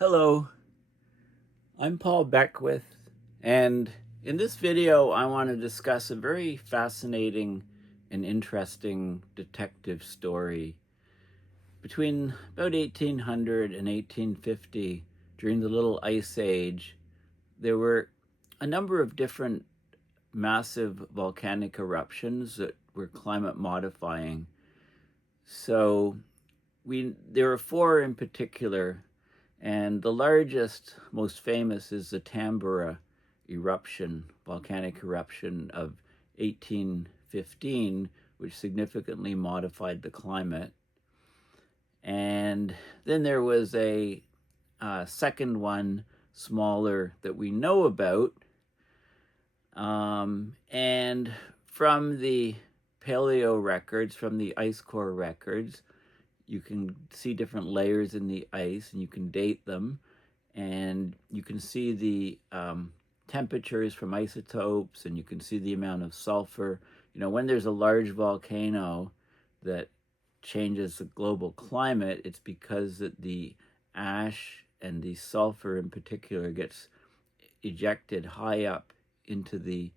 Hello, I'm Paul Beckwith, and in this video I want to discuss a very fascinating and interesting detective story. Between about 1800 and 1850, during the Little Ice Age, there were a number of different massive volcanic eruptions that were climate modifying. So there are four in particular, and the largest, most famous is the Tambora eruption, volcanic eruption of 1815, which significantly modified the climate. And then there was a second one, smaller, that we know about. And from the paleo records, from the ice core records, you can see different layers in the ice, and you can date them, and you can see the temperatures from isotopes, and you can see the amount of sulfur. You know, when there's a large volcano that changes the global climate, it's because that the ash and the sulfur in particular gets ejected high up into the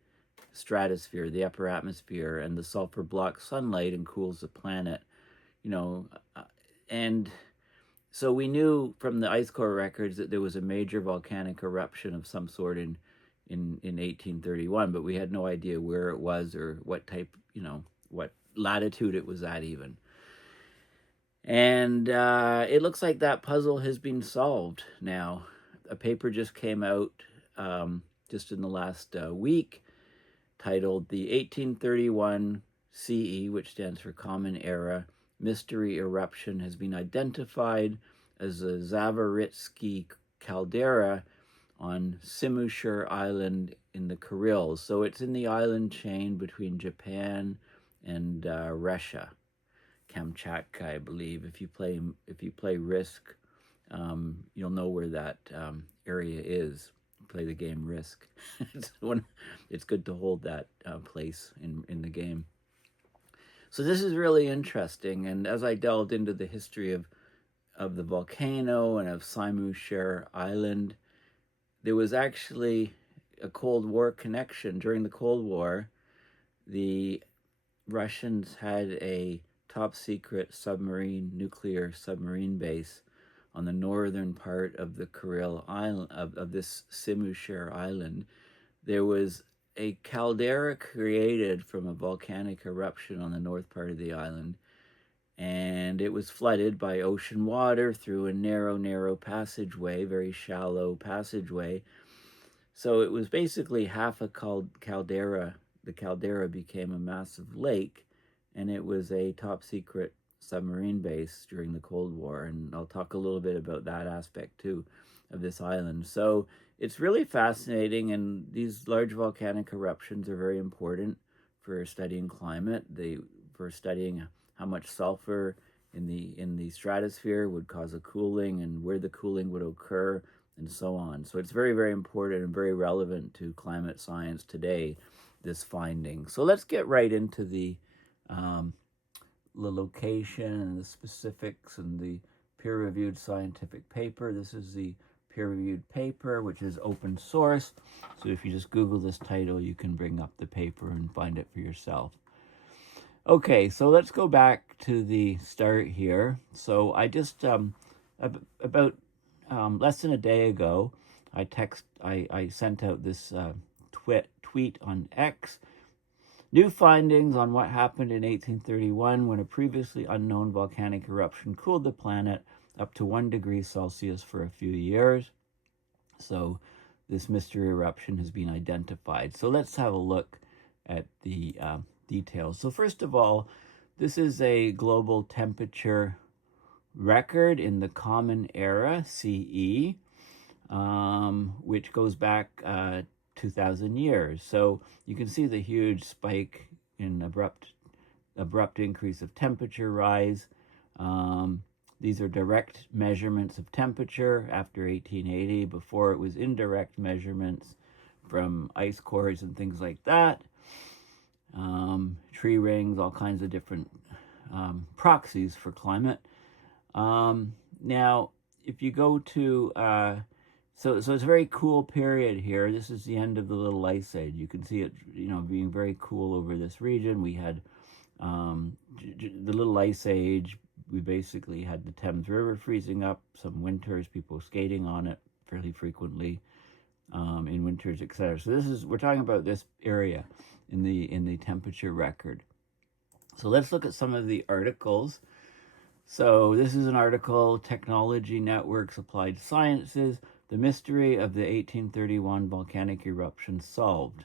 stratosphere, the upper atmosphere, and the sulfur blocks sunlight and cools the planet. And so we knew from the ice core records that there was a major volcanic eruption of some sort in 1831, but we had no idea where it was or what type, what latitude it was at even. And it looks like that puzzle has been solved now. A paper just came out just in the last week titled The 1831 CE, which stands for Common Era, Mystery Eruption has been identified as the Zavaritskii caldera on Simushir Island in the Kurils. So it's in the island chain between Japan and Russia, Kamchatka, I believe. If you play Risk, you'll know where that area is. Play the game Risk. It's good to hold that place in the game. So this is really interesting, and as I delved into the history of the volcano and of Simushir Island, there was actually a Cold War connection. During the Cold War, the Russians had a top-secret nuclear submarine base on the northern part of the Kuril Island, of this Simushir Island. There was a caldera created from a volcanic eruption on the north part of the island, and it was flooded by ocean water through a narrow passageway, very shallow passageway. So it was basically half a caldera. The caldera became a massive lake, and it was a top secret submarine base during the Cold War, and I'll talk a little bit about that aspect too of this island. So it's really fascinating, and these large volcanic eruptions are very important for studying climate. For studying how much sulfur in the stratosphere would cause a cooling, and where the cooling would occur, and so on. So it's very, very important and very relevant to climate science today, this finding. So let's get right into the location and the specifics and the peer-reviewed scientific paper. This is the peer-reviewed paper, which is open source. So if you just Google this title, you can bring up the paper and find it for yourself. Okay, so let's go back to the start here. So I just, about less than a day ago, I sent out this tweet on X. New findings on what happened in 1831 when a previously unknown volcanic eruption cooled the planet up to 1 degree Celsius for a few years. So this mystery eruption has been identified. So let's have a look at the details. So first of all, this is a global temperature record in the Common Era, CE, which goes back 2,000 years. So you can see the huge spike in abrupt increase of temperature rise. These are direct measurements of temperature after 1880. Before, it was indirect measurements from ice cores and things like that. Tree rings, all kinds of different proxies for climate. Now, if you go to so it's a very cool period here. This is the end of the Little Ice Age. You can see it, being very cool over this region. We had the Little Ice Age. We basically had the Thames River freezing up. Some winters, people skating on it fairly frequently in winters, etc. So we're talking about this area in the temperature record. So let's look at some of the articles. So this is an article, Technology Networks Applied Sciences, the mystery of the 1831 volcanic eruption solved.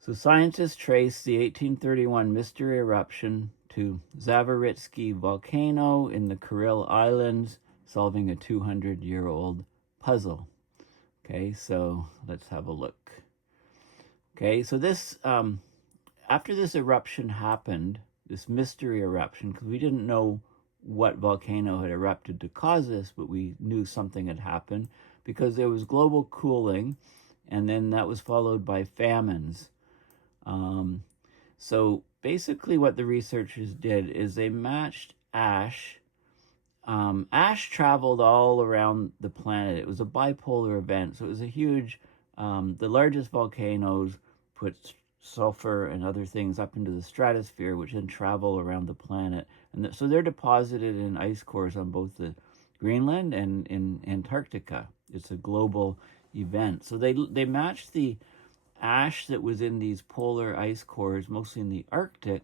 So scientists traced the 1831 mystery eruption to Zavaritskii volcano in the Kuril Islands, solving a 200-year-old puzzle. Okay, so let's have a look. Okay, so this, after this eruption happened, this mystery eruption, because we didn't know what volcano had erupted to cause this, but we knew something had happened because there was global cooling, and then that was followed by famines. So basically what the researchers did is they matched ash. Ash traveled all around the planet. It was a bipolar event, so it was a huge, the largest volcanoes put sulfur and other things up into the stratosphere, which then travel around the planet. And so they're deposited in ice cores on both the Greenland and in Antarctica. It's a global event. So they matched the ash that was in these polar ice cores, mostly in the Arctic,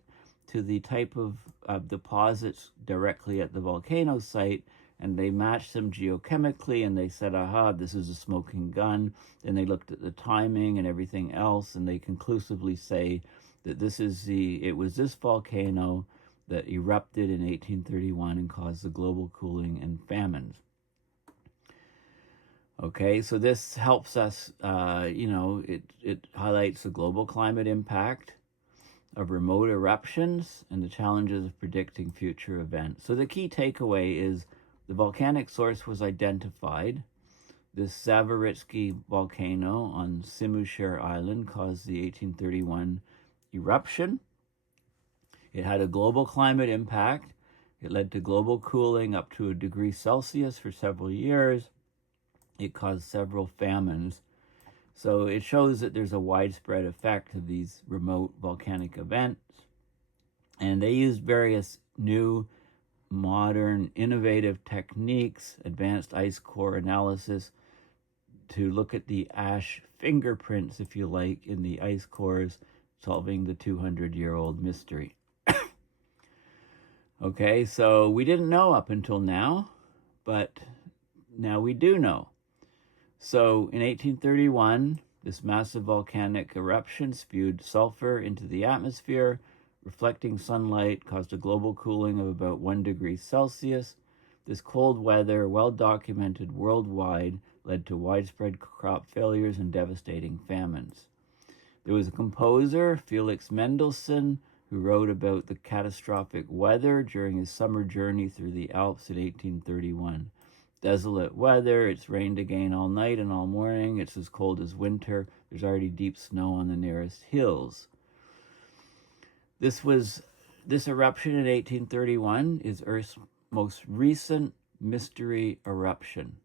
to the type of deposits directly at the volcano site, and they matched them geochemically, and they said, aha, this is a smoking gun. Then they looked at the timing and everything else, and they conclusively say that it was this volcano that erupted in 1831 and caused the global cooling and famines. Okay, so this helps us, it highlights the global climate impact of remote eruptions and the challenges of predicting future events. So the key takeaway is the volcanic source was identified. This Zavaritskii volcano on Simushir Island caused the 1831 eruption. It had a global climate impact. It led to global cooling up to 1 degree Celsius for several years. It caused several famines. So it shows that there's a widespread effect of these remote volcanic events. And they used various new, modern, innovative techniques, advanced ice core analysis, to look at the ash fingerprints, if you like, in the ice cores, solving the 200-year-old mystery. Okay, so we didn't know up until now, but now we do know. So in 1831, this massive volcanic eruption spewed sulfur into the atmosphere. Reflecting sunlight caused a global cooling of about 1 degree Celsius. This cold weather, well documented worldwide, led to widespread crop failures and devastating famines. There was a composer, Felix Mendelssohn, who wrote about the catastrophic weather during his summer journey through the Alps in 1831. Desolate weather, it's rained again all night and all morning, it's as cold as winter, there's already deep snow on the nearest hills. This eruption in 1831 is Earth's most recent mystery eruption.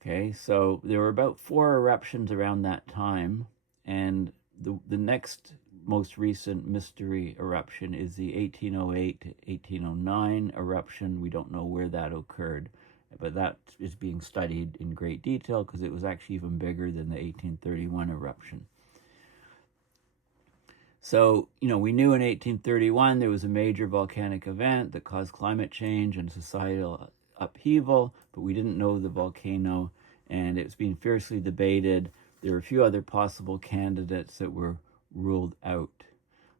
Okay, so there were about 4 eruptions around that time, and the next most recent mystery eruption is the 1808 to 1809 eruption. We don't know where that occurred, but that is being studied in great detail because it was actually even bigger than the 1831 eruption. So, we knew in 1831 there was a major volcanic event that caused climate change and societal upheaval, but we didn't know the volcano, and it's being fiercely debated. There were a few other possible candidates that were ruled out.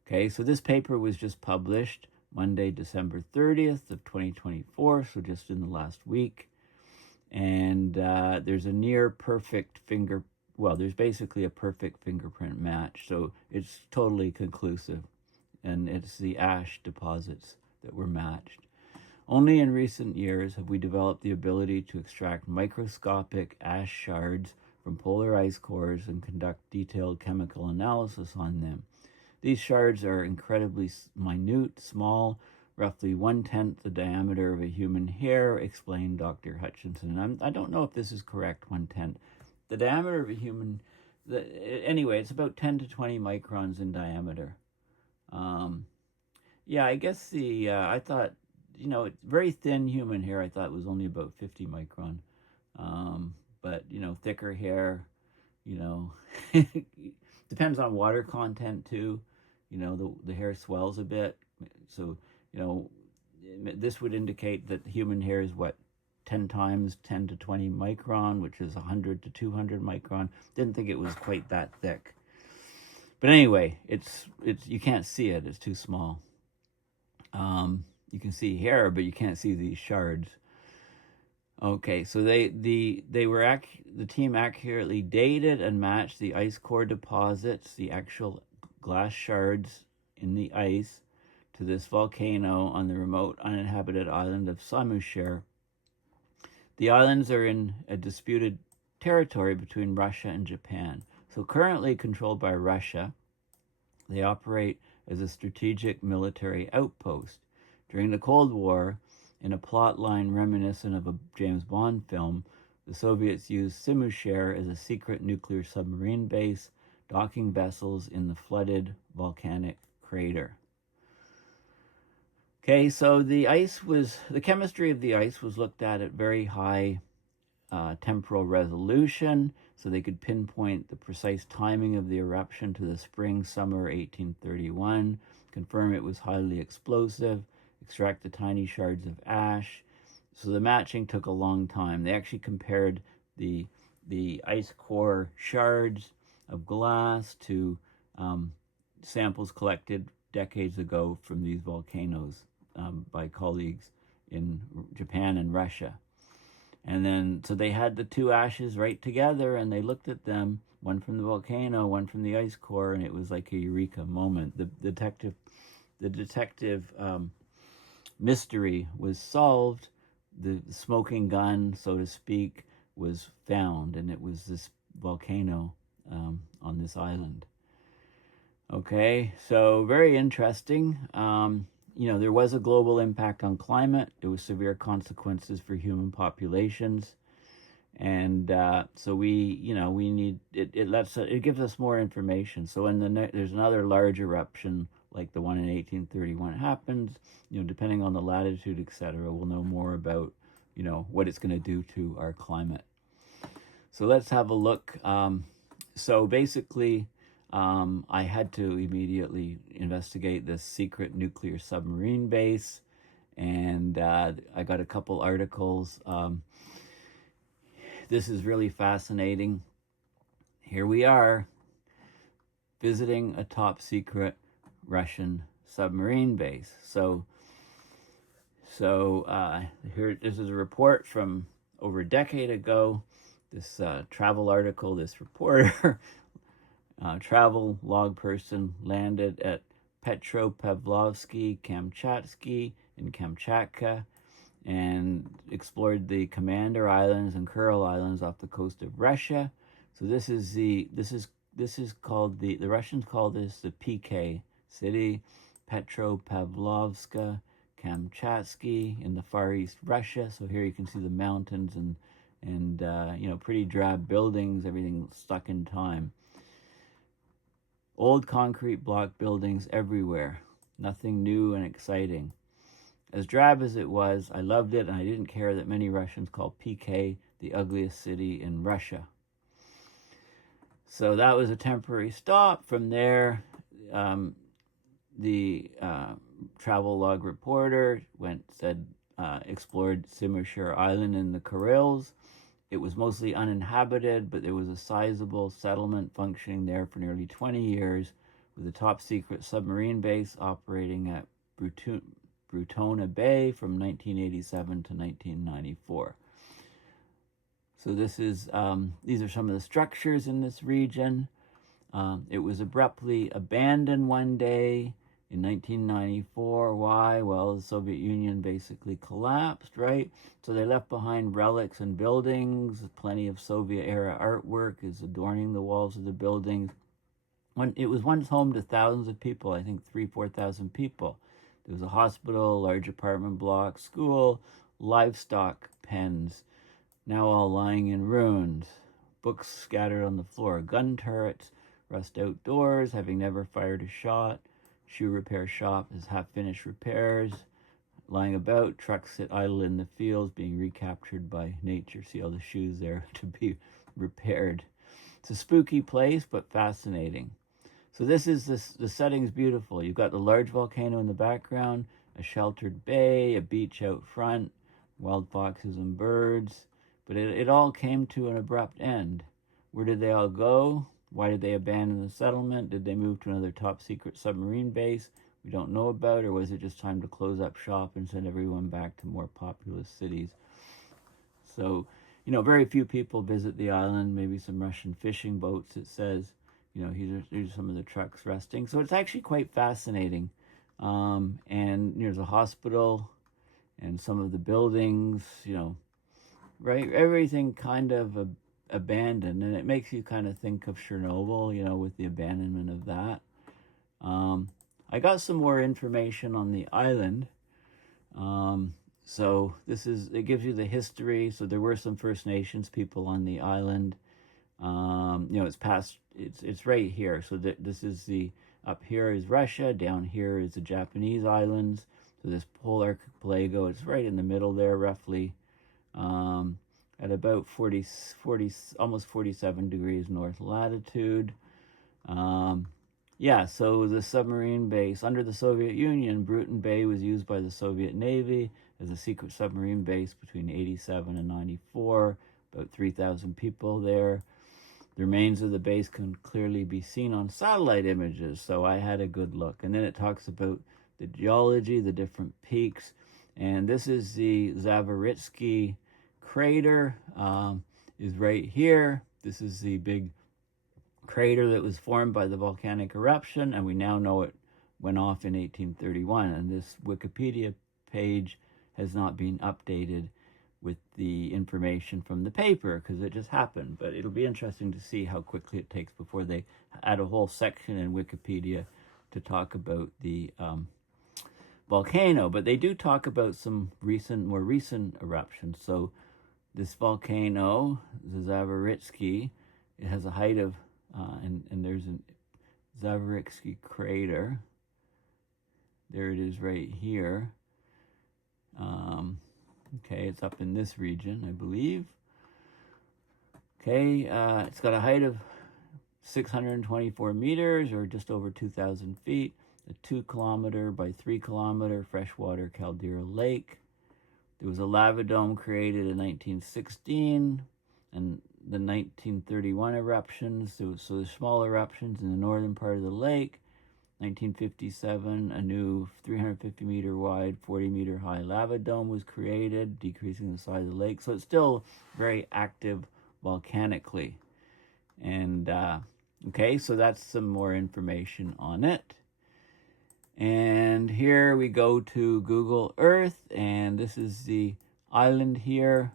Okay, so this paper was just published Monday, December 30th of 2024, so just in the last week. And there's a near perfect there's basically a perfect fingerprint match, so it's totally conclusive, and it's the ash deposits that were matched. Only in recent years have we developed the ability to extract microscopic ash shards from polar ice cores and conduct detailed chemical analysis on them. These shards are incredibly minute, small, roughly 1/10 the diameter of a human hair, explained Dr. Hutchinson. I don't know if this is correct, 1/10. The diameter of a human, anyway, it's about 10 to 20 microns in diameter. Yeah, I guess I thought, very thin human hair, I thought was only about 50 micron. But, thicker hair, depends on water content too. The hair swells a bit. So, this would indicate that human hair is 10 times 10 to 20 micron, which is 100 to 200 micron. Didn't think it was quite that thick. But anyway, it's you can't see it. It's too small. You can see hair, but you can't see these shards. Okay, so the team accurately dated and matched the ice core deposits, the actual glass shards in the ice, to this volcano on the remote uninhabited island of Simushir. The islands are in a disputed territory between Russia and Japan. So currently controlled by Russia, they operate as a strategic military outpost. During the Cold War, in a plot line reminiscent of a James Bond film, the Soviets used Simushir as a secret nuclear submarine base, docking vessels in the flooded volcanic crater. Okay, so the chemistry of the ice was looked at very high temporal resolution, so they could pinpoint the precise timing of the eruption to the spring-summer 1831, confirm it was highly explosive, extract the tiny shards of ash. So the matching took a long time. They actually compared the ice core shards of glass to samples collected decades ago from these volcanoes by colleagues in Japan and Russia. And then, so they had the two ashes right together, and they looked at them, one from the volcano, one from the ice core, and it was like a eureka moment. The detective mystery was solved. The smoking gun, so to speak, was found, and it was this volcano on this island. Okay, so very interesting. There was a global impact on climate. There was severe consequences for human populations, and so we need it. It gives us more information. So there's another large eruption like the one in 1831 happens. Depending on the latitude, etc., we'll know more about what it's going to do to our climate. So let's have a look. So basically, I had to immediately investigate this secret nuclear submarine base, and I got a couple articles. This is really fascinating. Here we are, visiting a top secret Russian submarine base. So here, this is a report from over a decade ago. This travel article, this reporter, travel log person, landed at Petropavlovsky Kamchatsky in Kamchatka and explored the Commander Islands and Kuril Islands off the coast of Russia. So this is called the Russians call this the PK city, Petropavlovska Kamchatsky in the Far East Russia. So here you can see the mountains and pretty drab buildings, everything stuck in time. Old concrete block buildings everywhere. Nothing new and exciting. As drab as it was, I loved it, and I didn't care that many Russians called PK the ugliest city in Russia. So that was a temporary stop. From there, the travel log reporter explored Simushir Island in the Kurils. It was mostly uninhabited, but there was a sizable settlement functioning there for nearly 20 years, with a top secret submarine base operating at Brutona Bay from 1987 to 1994. So these are some of the structures in this region. It was abruptly abandoned one day in 1994. Why? Well, the Soviet Union basically collapsed, right? So they left behind relics and buildings. Plenty of Soviet-era artwork is adorning the walls of the buildings. It was once home to thousands of people, I think 3,000 to 4,000 people. There was a hospital, large apartment block, school, livestock pens, now all lying in ruins. Books scattered on the floor, gun turrets, rust outdoors, having never fired a shot. Shoe repair shop has half-finished repairs lying about. Trucks sit idle in the fields, being recaptured by nature. See all the shoes there to be repaired. It's a spooky place, but fascinating. So this is the setting's beautiful. You've got the large volcano in the background, a sheltered bay, a beach out front, wild foxes and birds. But it all came to an abrupt end. Where did they all go? Why did they abandon the settlement? Did they move to another top secret submarine base we don't know about? Or was it just time to close up shop and send everyone back to more populous cities? So, very few people visit the island, maybe some Russian fishing boats, it says. Here's some of the trucks resting. So it's actually quite fascinating. And there's a hospital and some of the buildings, right? Everything kind of abandoned. And it makes you kind of think of Chernobyl, with the abandonment of that. I got some more information on the island. So it gives you the history. So there were some First Nations people on the island. It's right here. So this is up here is Russia, down here is the Japanese islands. So this whole archipelago, it's right in the middle there, roughly, at about 40, almost 47 degrees north latitude. So the submarine base under the Soviet Union, Bruton Bay was used by the Soviet Navy as a secret submarine base between 87 and 94, about 3,000 people there. The remains of the base can clearly be seen on satellite images, so I had a good look. And then it talks about the geology, the different peaks, and this is the Zavaritskii crater, is right here. This is the big crater that was formed by the volcanic eruption, and we now know it went off in 1831. And this Wikipedia page has not been updated with the information from the paper because it just happened. But it'll be interesting to see how quickly it takes before they add a whole section in Wikipedia to talk about the volcano. But they do talk about some more recent eruptions. So this volcano, the Zavaritskii, it has a height of, and there's a Zavaritskii crater. There it is right here. Okay, it's up in this region, I believe. Okay, it's got a height of 624 meters, or just over 2,000 feet, a 2 kilometer by 3 kilometer freshwater caldera lake. There was a lava dome created in 1916, and the 1931 eruptions, so the small eruptions in the northern part of the lake. 1957, a new 350 meter wide, 40 meter high lava dome was created, decreasing the size of the lake. So it's still very active volcanically. And okay, so that's some more information on it. And here we go to Google Earth, and this is the island here,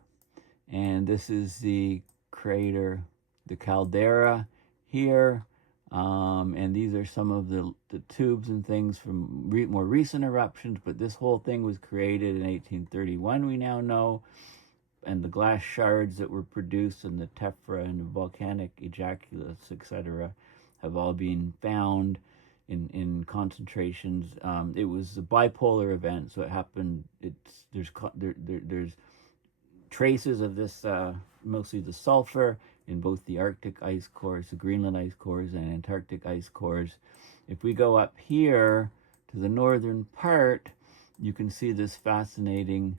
and this is the crater, the caldera here. And these are some of the tubes and things from more recent eruptions, but this whole thing was created in 1831, we now know, and the glass shards that were produced and the tephra and the volcanic ejaculates, etc., have all been found in concentrations. It was a bipolar event, so it happened. There's traces of this, mostly the sulfur, in both the Arctic ice cores, the Greenland ice cores, and Antarctic ice cores. If we go up here to the northern part, you can see this fascinating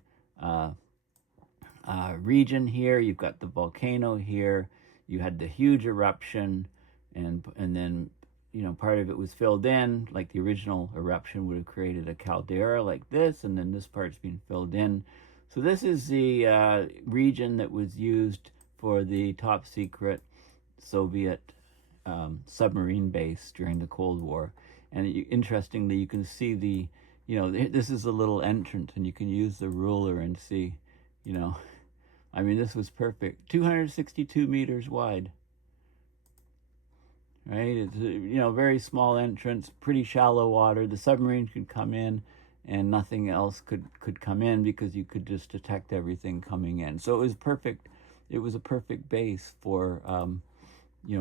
region here. You've got the volcano here. You had the huge eruption, and then part of it was filled in, like the original eruption would have created a caldera like this, and then this part's been filled in. So this is the region that was used for the top secret Soviet submarine base during the Cold War. And interestingly, you can see this is a little entrance, and you can use the ruler and see, this was perfect. 262 meters wide. Right? It's a very small entrance, pretty shallow water. The submarine could come in and nothing else could come in because you could just detect everything coming in. So it was perfect. It was a perfect base for,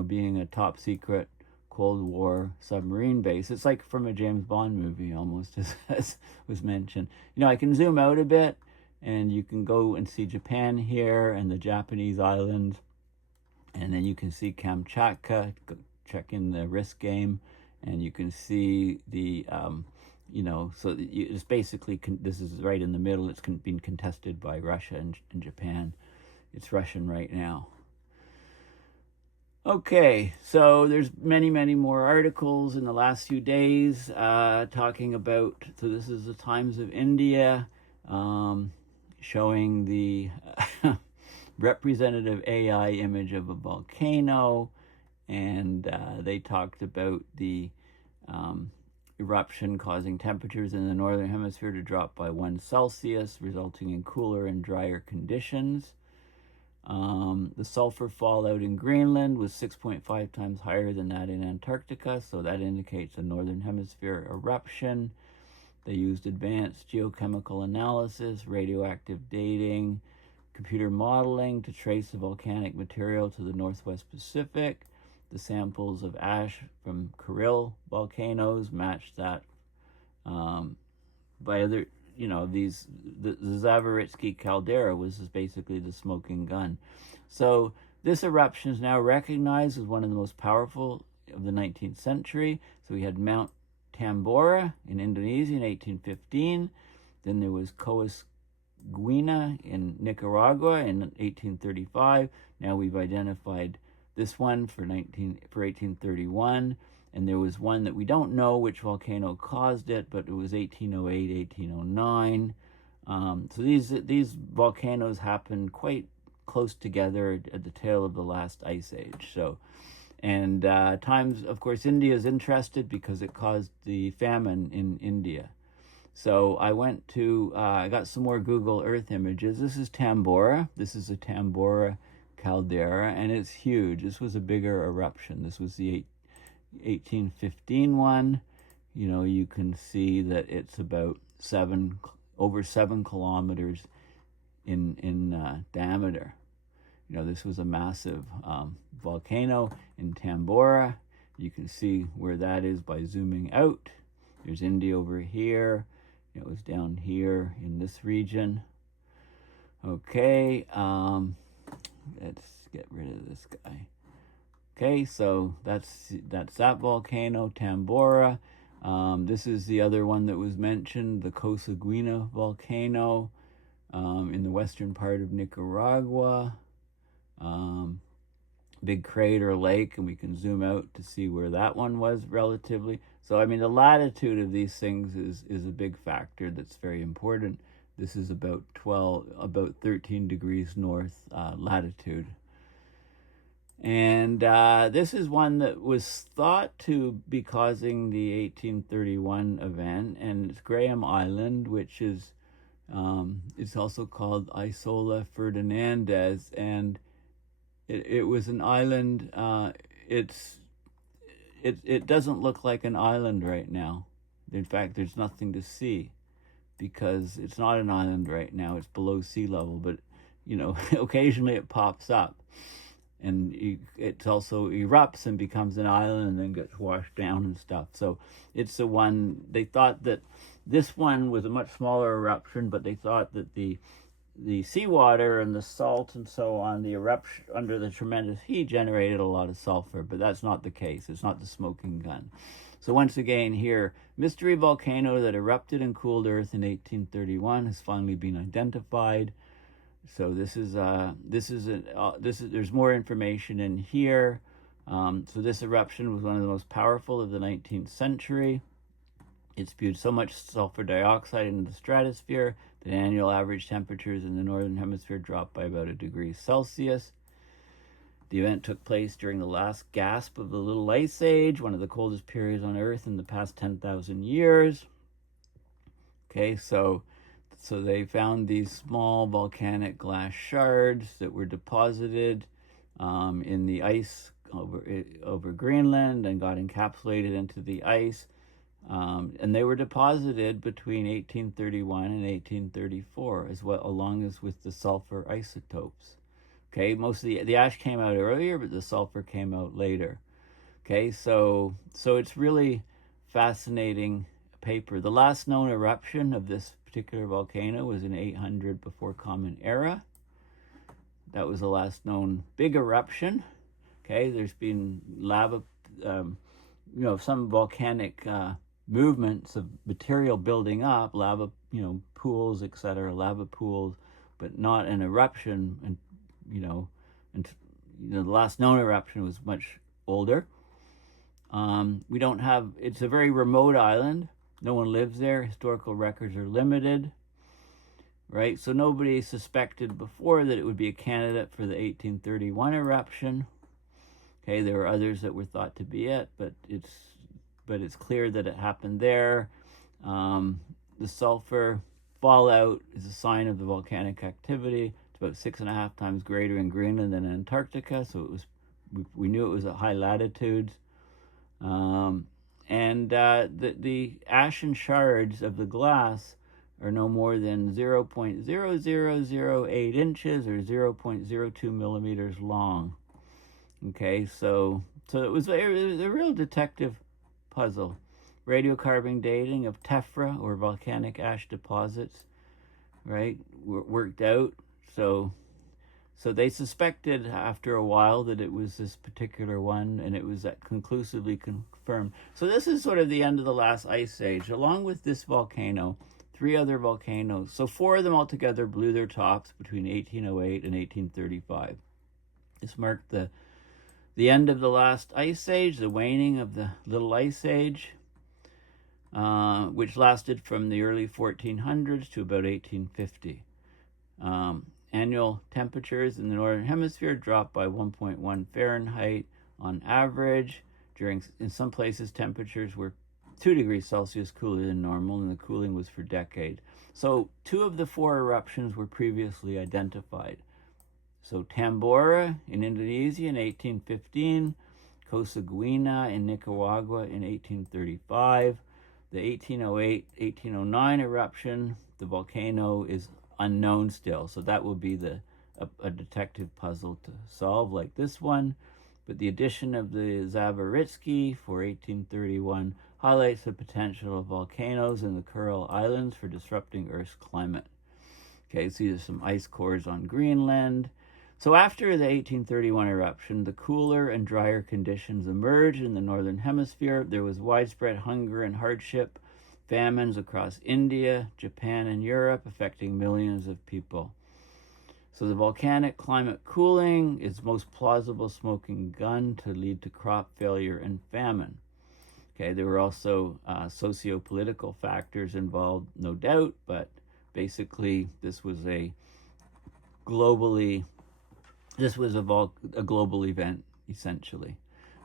being a top secret Cold War submarine base. It's like from a James Bond movie almost, as was mentioned. I can zoom out a bit, and you can go and see Japan here and the Japanese islands, and then you can see Kamchatka, check in the risk game, and you can see the, so it's basically, this is right in the middle. It's being contested by Russia and Japan. It's Russian right now. Okay, so there's many, many more articles in the last few days talking about, so this is the Times of India, showing the representative AI image of a volcano, and they talked about the eruption causing temperatures in the northern hemisphere to drop by 1 Celsius, resulting in cooler and drier conditions. The sulfur fallout in Greenland was 6.5 times higher than that in Antarctica, so that indicates a northern hemisphere eruption. They used advanced geochemical analysis, radioactive dating, computer modeling to trace the volcanic material to the Northwest Pacific. The samples of ash from Kuril volcanoes matched that by other, the Zavaritskii caldera was basically the smoking gun. So this eruption is now recognized as one of the most powerful of the 19th century. So we had Mount Tambora in Indonesia in 1815. Then there was Guina in Nicaragua in 1835. Now we've identified this one for 1831. And there was one that we don't know which volcano caused it, but it was 1808, 1809. So these volcanoes happened quite close together at the tail of the last ice age. So, and times, of course, India is interested because it caused the famine in India. So I I got some more Google Earth images. This is Tambora. This is a Tambora caldera, and it's huge. This was a bigger eruption. This was the 1815 one. You can see that it's about over 7 kilometers in diameter. This was a massive volcano in Tambora. You can see where that is by zooming out. There's India over here. It was down here in this region. Okay, let's get rid of this guy. Okay, so that's that volcano, Tambora. This is the other one that was mentioned, the Guina volcano in the western part of Nicaragua. Big crater lake, and we can zoom out to see where that one was relatively. So, the latitude of these things is a big factor that's very important. This is about 13 degrees north latitude. And this is one that was thought to be causing the 1831 event, and it's Graham Island, which is it's also called Isola Ferdinandez, and it was an island. It doesn't look like an island right now. In fact, there's nothing to see because it's not an island right now. It's below sea level, but occasionally it pops up. And it also erupts and becomes an island and then gets washed down and stuff. So it's the one, they thought that this one was a much smaller eruption, but they thought that the seawater and the salt and so on, the eruption under the tremendous heat generated a lot of sulfur, but that's not the case. It's not the smoking gun. So once again here, mystery volcano that erupted and cooled Earth in 1831 has finally been identified. So there's more information in here. So this eruption was one of the most powerful of the 19th century. It spewed so much sulfur dioxide into the stratosphere that annual average temperatures in the northern hemisphere dropped by about 1 degree Celsius. The event took place during the last gasp of the Little Ice Age, one of the coldest periods on Earth in the past 10,000 years. Okay, so they found these small volcanic glass shards that were deposited in the ice over Greenland and got encapsulated into the ice. And they were deposited between 1831 and 1834, as well, along as with the sulfur isotopes. Okay, most of the ash came out earlier, but the sulfur came out later. Okay, so it's really fascinating paper. The last known eruption of this particular volcano was in 800 before Common Era. That was the last known big eruption. Okay, there's been lava, some volcanic movements of material building up, lava, pools, etc., lava pools, but not an eruption. And the last known eruption was much older. We don't have. It's a very remote island. No one lives there. Historical records are limited. Right, so nobody suspected before that it would be a candidate for the 1831 eruption. Okay, there were others that were thought to be it, but it's clear that it happened there. The sulfur fallout is a sign of the volcanic activity. It's about 6.5 times greater in Greenland than Antarctica, so we knew it was at high latitudes. The ash and shards of the glass are no more than 0.0008 inches or 0.02 millimeters long. Okay, so it was a real detective puzzle. Radiocarbon dating of tephra or volcanic ash deposits, right, worked out. So they suspected after a while that it was this particular one, and it was conclusively confirmed. So this is sort of the end of the last ice age. Along with this volcano, 3 other volcanoes, so 4 of them altogether blew their tops between 1808 and 1835. This marked the end of the last ice age, the waning of the little ice age, which lasted from the early 1400s to about 1850. Annual temperatures in the northern hemisphere dropped by 1.1 Fahrenheit on average. In some places, temperatures were 2 degrees Celsius cooler than normal, and the cooling was for decades. So 2 of the 4 eruptions were previously identified. So Tambora in Indonesia in 1815, Coseguina in Nicaragua in 1835. The 1808-1809 eruption, the volcano is unknown still, so that will be a detective puzzle to solve, like this one. But the addition of the Zavaritskii for 1831 highlights the potential of volcanoes in the Kuril Islands for disrupting Earth's climate. Okay, so there's some ice cores on Greenland. So after the 1831 eruption, the cooler and drier conditions emerged in the northern hemisphere. There was widespread hunger and hardship, famines across India, Japan, and Europe, affecting millions of people. So the volcanic climate cooling is most plausible smoking gun to lead to crop failure and famine. Okay, there were also socio-political factors involved, no doubt, but basically this was a global event, essentially.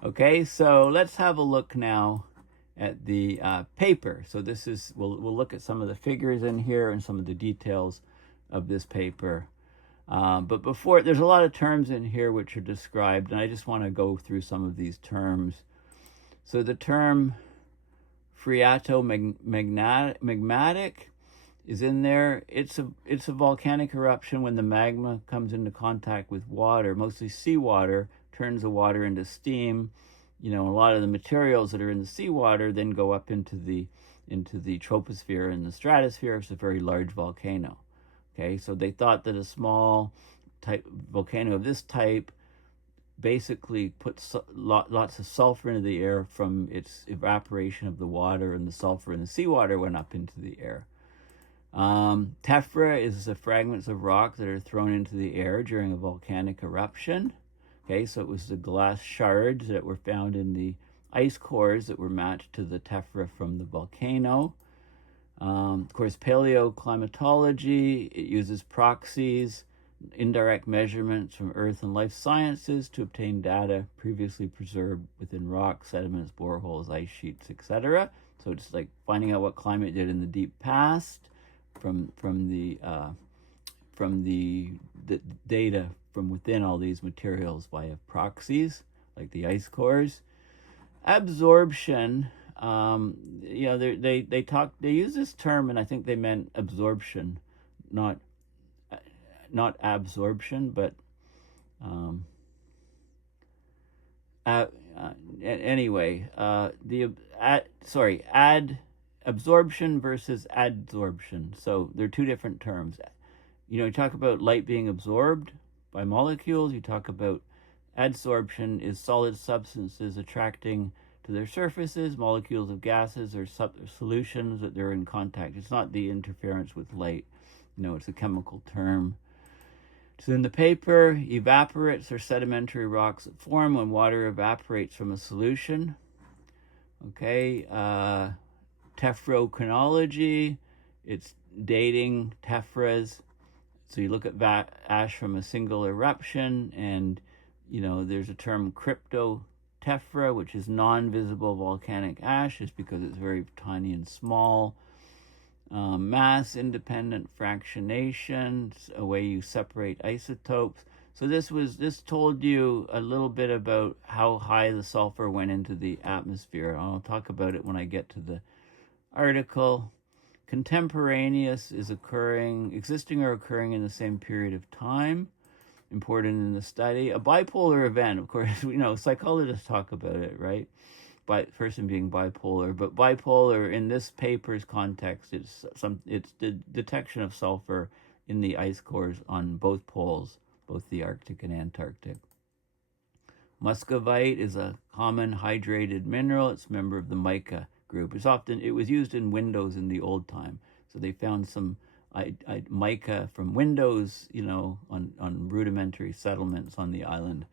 Okay, so let's have a look now at the paper. So this is, we'll look at some of the figures in here and some of the details of this paper. But before, there's a lot of terms in here which are described, and I just want to go through some of these terms. So the term phreatomagmatic is in there. It's a volcanic eruption when the magma comes into contact with water, mostly seawater, turns the water into steam. A lot of the materials that are in the seawater then go up into the troposphere and the stratosphere. It's a very large volcano. Okay, so they thought that a small type volcano of this type basically puts lots of sulfur into the air from its evaporation of the water, and the sulfur in the seawater went up into the air. Tephra is the fragments of rock that are thrown into the air during a volcanic eruption. Okay, so it was the glass shards that were found in the ice cores that were matched to the tephra from the volcano. Of course, paleoclimatology, it uses proxies, indirect measurements from earth and life sciences to obtain data previously preserved within rock, sediments, boreholes, ice sheets, etc. So it's like finding out what climate did in the deep past from the data from within all these materials via proxies, like the ice cores. Absorption You know, they use this term, and I think they meant absorption, not absorption, but anyway, add absorption versus adsorption. So they're two different terms. You know, you talk about light being absorbed by molecules. You talk about adsorption is solid substances attracting to their surfaces molecules of gases or solutions that they're in contact. It's not the interference with light. You know, it's a chemical term. So in the paper, evaporates are sedimentary rocks that form when water evaporates from a solution. Okay, tephrochronology, it's dating tephras. So you look at ash from a single eruption, and you know there's a term cryptotephra, which is non-visible volcanic ash, just because it's very tiny and small. Mass independent fractionation, a way you separate isotopes. So this told you a little bit about how high the sulfur went into the atmosphere. I'll talk about it when I get to the article. Contemporaneous is existing or occurring in the same period of time. Important in the study. A bipolar event, of course, you know, psychologists talk about it, right? Person being bipolar, but bipolar in this paper's context, it's the detection of sulfur in the ice cores on both poles, both the Arctic and Antarctic. Muscovite is a common hydrated mineral. It's a member of the mica group. It was used in windows in the old time. So they found some mica from windows, you know, on rudimentary settlements on the island.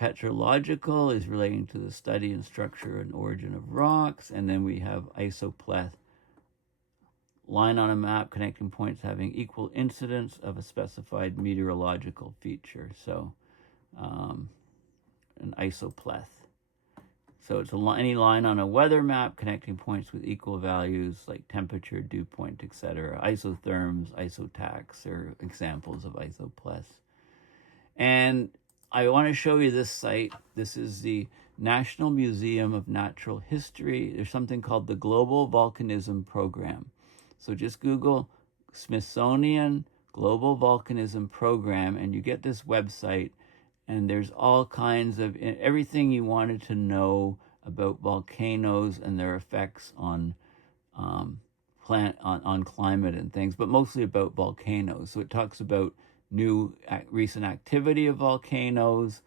Petrological is relating to the study and structure and origin of rocks. And then we have isopleth, line on a map connecting points having equal incidence of a specified meteorological feature. So an isopleth. So it's any line on a weather map connecting points with equal values like temperature, dew point, etc. Isotherms, isotacs are examples of isopleths. And I want to show you this site. This is the National Museum of Natural History. There's something called the Global Volcanism Program. So just Google Smithsonian Global Volcanism Program, and you get this website, and there's all kinds of everything you wanted to know about volcanoes and their effects on climate and things, but mostly about volcanoes. So it talks about recent activity of volcanoes,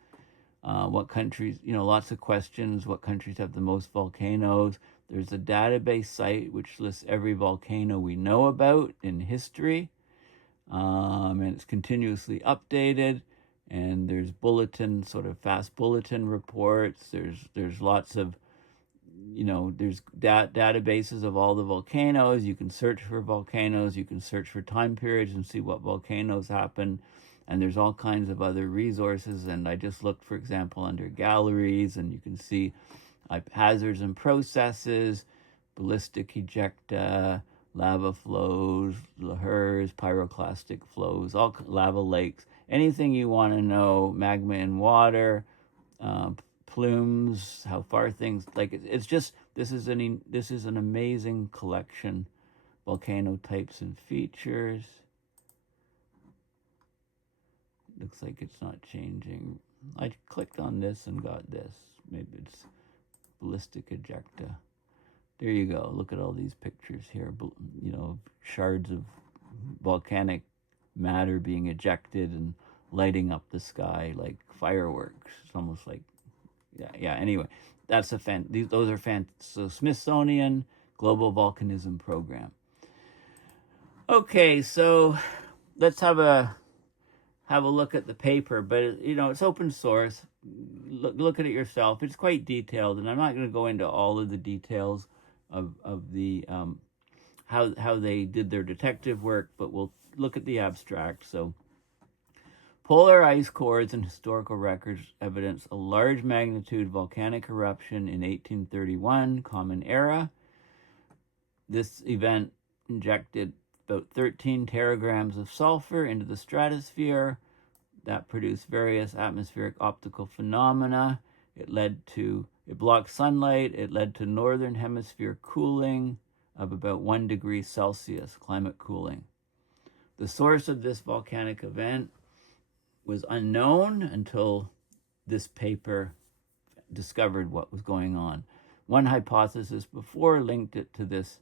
what countries, you know, lots of questions, what countries have the most volcanoes. There's a database site which lists every volcano we know about in history, and it's continuously updated. And there's fast bulletin reports. There's lots of, you know, there's databases of all the volcanoes. You can search for volcanoes. You can search for time periods and see what volcanoes happen. And there's all kinds of other resources. And I just looked, for example, under galleries, and you can see hazards and processes, ballistic ejecta, lava flows, lahars, pyroclastic flows, all lava lakes. Anything you want to know, magma in water, plumes, how far things, like it's just, this is an amazing collection. Volcano types and features. Looks like it's not changing. I clicked on this and got this. Maybe it's ballistic ejecta. There you go. Look at all these pictures here, you know, shards of volcanic matter being ejected and lighting up the sky like fireworks. It's almost like, yeah. Anyway, that's those are so Smithsonian Global Volcanism Program. Okay, so let's have a look at the paper, but you know, it's open source. Look at it yourself. It's quite detailed, and I'm not going to go into all of the details of the how they did their detective work, but we'll look at the abstract. So polar ice cores and historical records evidence a large magnitude volcanic eruption in 1831 Common Era. This event injected about 13 teragrams of sulfur into the stratosphere that produced various atmospheric optical phenomena. It led to It blocked sunlight. It led to northern hemisphere cooling of about 1 degree Celsius, climate cooling. The source of this volcanic event was unknown until this paper discovered what was going on. One hypothesis before linked it to this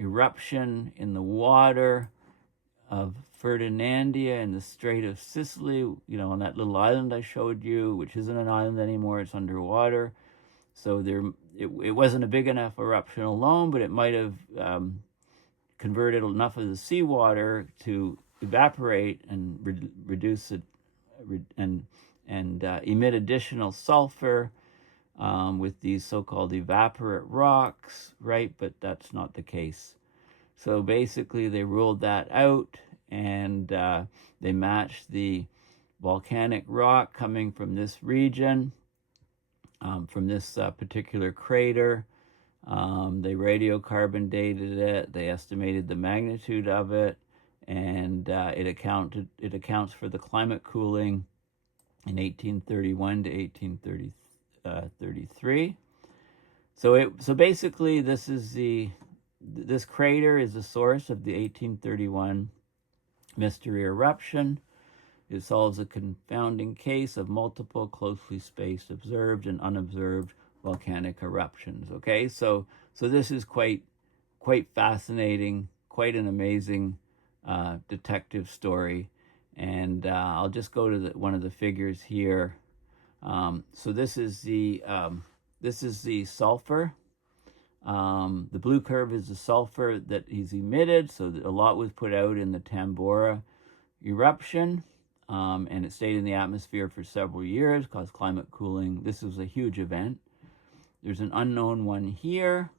eruption in the water of Ferdinandia in the Strait of Sicily, on that little island I showed you, which isn't an island anymore, it's underwater. So it wasn't a big enough eruption alone, but it might have converted enough of the seawater to evaporate and reduce it and emit additional sulfur with these so-called evaporate rocks, right? But that's not the case. So basically they ruled that out, and they matched the volcanic rock coming from this region, from this particular crater. They radiocarbon dated it. They estimated the magnitude of it, and it accounts for the climate cooling in 1831 to 1833. So basically, this crater is the source of the 1831 mystery eruption. It solves a confounding case of multiple closely spaced observed and unobserved volcanic eruptions. Okay, so this is quite fascinating, quite an amazing detective story, and I'll just go to one of the figures here. So this is the sulfur. The blue curve is the sulfur that he's emitted. So a lot was put out in the Tambora eruption, and it stayed in the atmosphere for several years, caused climate cooling. This was a huge event. There's an unknown one here,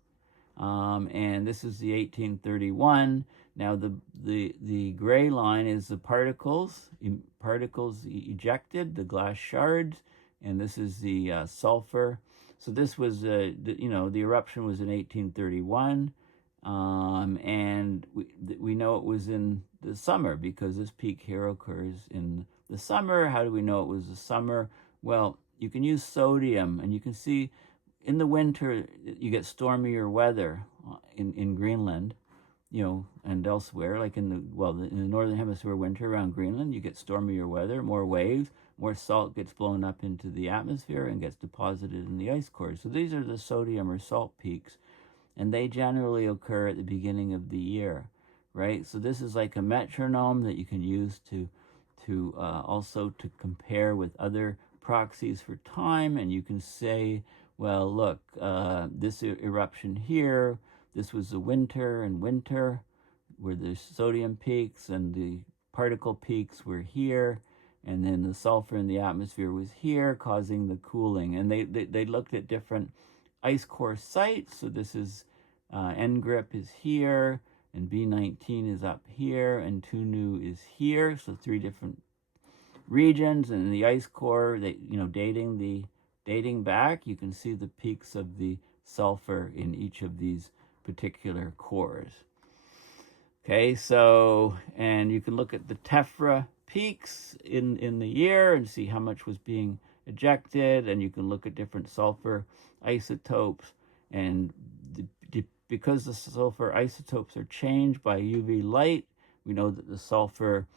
and this is the 1831. Now the gray line is the particles ejected, the glass shards, and this is the sulfur. So this was, the eruption was in 1831, and we know it was in the summer because this peak here occurs in the summer. How do we know it was the summer? Well, you can use sodium, and you can see in the winter you get stormier weather in Greenland, and elsewhere, like in the northern hemisphere winter around Greenland, you get stormier weather, more waves. More salt gets blown up into the atmosphere and gets deposited in the ice cores. So these are the sodium or salt peaks, and they generally occur at the beginning of the year, right? So this is like a metronome that you can use to also to compare with other proxies for time, and you can say, well, look, this eruption here, this was the winter, where the sodium peaks and the particle peaks were here. And then the sulfur in the atmosphere was here, causing the cooling. And they looked at different ice core sites. So this is N-grip is here, and B19 is up here, and Tunu is here. So 3 different regions. And in the ice core, dating back, you can see the peaks of the sulfur in each of these particular cores. Okay, so, and you can look at the tephra peaks in the year and see how much was being ejected, and you can look at different sulfur isotopes, and because the sulfur isotopes are changed by UV light, we know that the sulfur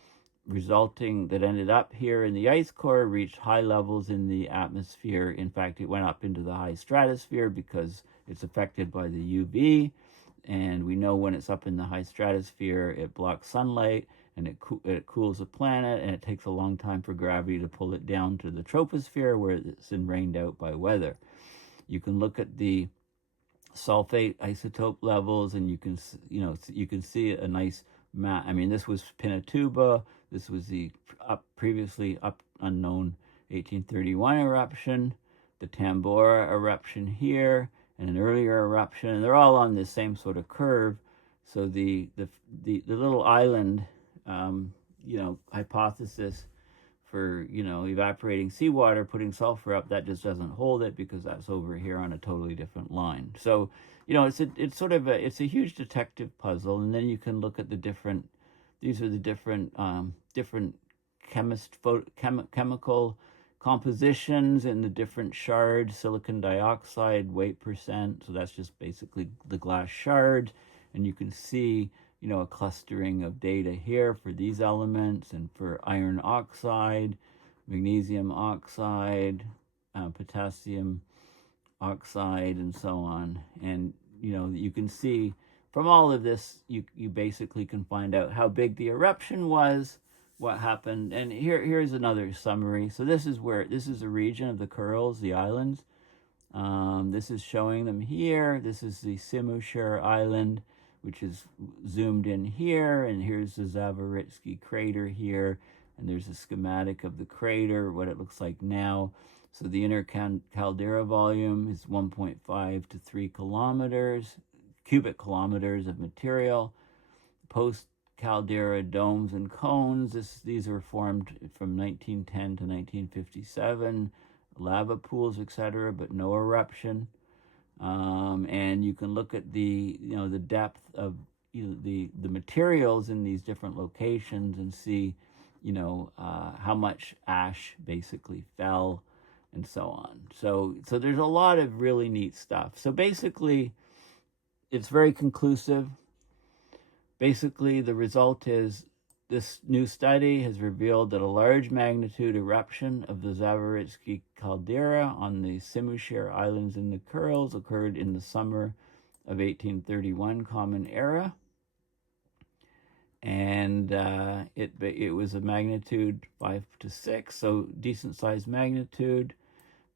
that ended up here in the ice core reached high levels in the atmosphere. In fact, it went up into the high stratosphere because it's affected by the UV, and we know when it's up in the high stratosphere, it blocks sunlight, and it cools the planet, and it takes a long time for gravity to pull it down to the troposphere where it's been rained out by weather. You can look at the sulfate isotope levels, and you can see a nice map. I mean, this was Pinatubo. This was the previously unknown 1831 eruption, the Tambora eruption here, and an earlier eruption, and they're all on this same sort of curve. So the little island hypothesis for, evaporating seawater, putting sulfur up, that just doesn't hold it because that's over here on a totally different line. So, it's a huge detective puzzle. And then you can look at these are the different chemical compositions in the different shards, silicon dioxide, weight percent. So that's just basically the glass shard. And you can see, a clustering of data here for these elements and for iron oxide, magnesium oxide, potassium oxide, and so on. And, you can see from all of this, you basically can find out how big the eruption was, what happened. And here's another summary. So this is a region of the Kurils, the islands. This is showing them here. This is the Simushir island, which is zoomed in here. And here's the Zavaritskii crater here. And there's a schematic of the crater, what it looks like now. So the inner caldera volume is 1.5 to 3 cubic kilometers of material. Post-caldera domes and cones, these were formed from 1910 to 1957. Lava pools, etc., but no eruption. And you can look at the depth of the materials in these different locations and see how much ash basically fell and so on. So there's a lot of really neat stuff. So basically, it's very conclusive. Basically, the result is this new study has revealed that a large magnitude eruption of the Zavaritskii caldera on the Simushir Islands in the Kurils occurred in the summer of 1831 Common Era. And it was a magnitude 5 to 6, so decent sized magnitude.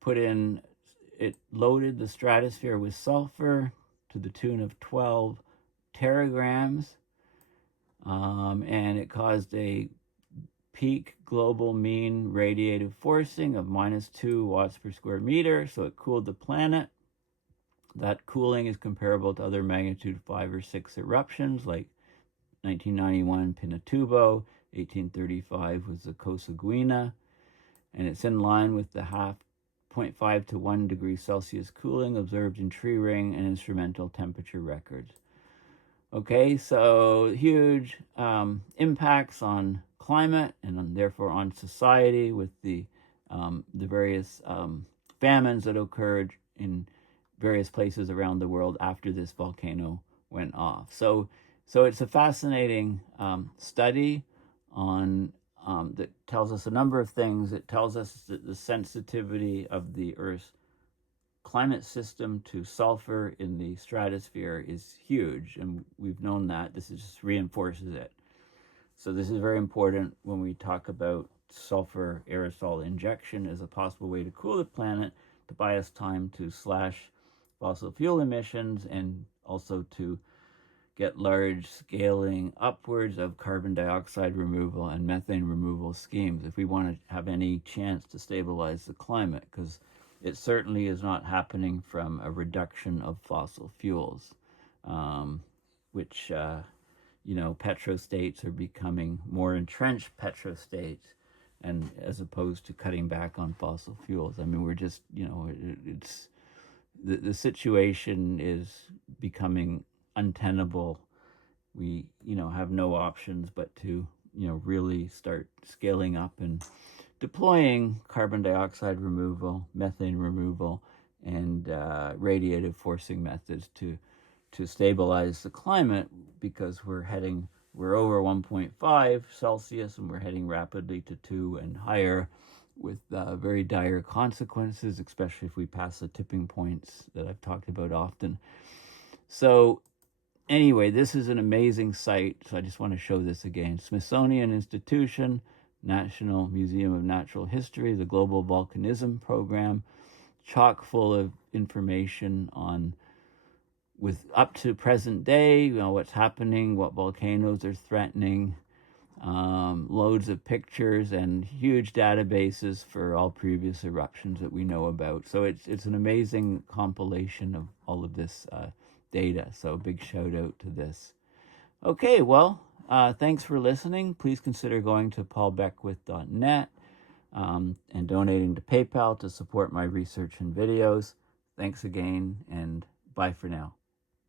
It loaded the stratosphere with sulfur to the tune of 12 teragrams, and it caused a peak global mean radiative forcing of -2 watts per square meter, so it cooled the planet. That cooling is comparable to other magnitude 5 or 6 eruptions, like 1991 Pinatubo, 1835 was the Coseguina, and it's in line with the 0.5 to 1 degree Celsius cooling observed in tree ring and instrumental temperature records. Okay, so huge impacts on climate and therefore on society with the various famines that occurred in various places around the world after this volcano went off. So it's a fascinating study on that tells us a number of things. It tells us that the sensitivity of the Earth's climate system to sulfur in the stratosphere is huge, and we've known that. This just reinforces it. So this is very important when we talk about sulfur aerosol injection as a possible way to cool the planet, to buy us time to slash fossil fuel emissions, and also to get large scaling upwards of carbon dioxide removal and methane removal schemes if we want to have any chance to stabilize the climate, because it certainly is not happening from a reduction of fossil fuels, which, petrostates are becoming more entrenched petrostates, and as opposed to cutting back on fossil fuels. I mean, we're just, it's the situation is becoming untenable. We, have no options but to, really start scaling up and deploying carbon dioxide removal, methane removal, and radiative forcing methods to stabilize the climate, because we're over 1.5 Celsius and we're heading rapidly to 2 and higher, with very dire consequences, especially if we pass the tipping points that I've talked about often. So anyway, this is an amazing site, so I just want to show this again. Smithsonian Institution, National Museum of Natural History, the Global Volcanism Program, chock full of information on, with up to present day, what's happening, what volcanoes are threatening, loads of pictures and huge databases for all previous eruptions that we know about. So it's an amazing compilation of all of this data. So big shout out to this. Okay, well, thanks for listening. Please consider going to paulbeckwith.net and donating to PayPal to support my research and videos. Thanks again, and bye for now.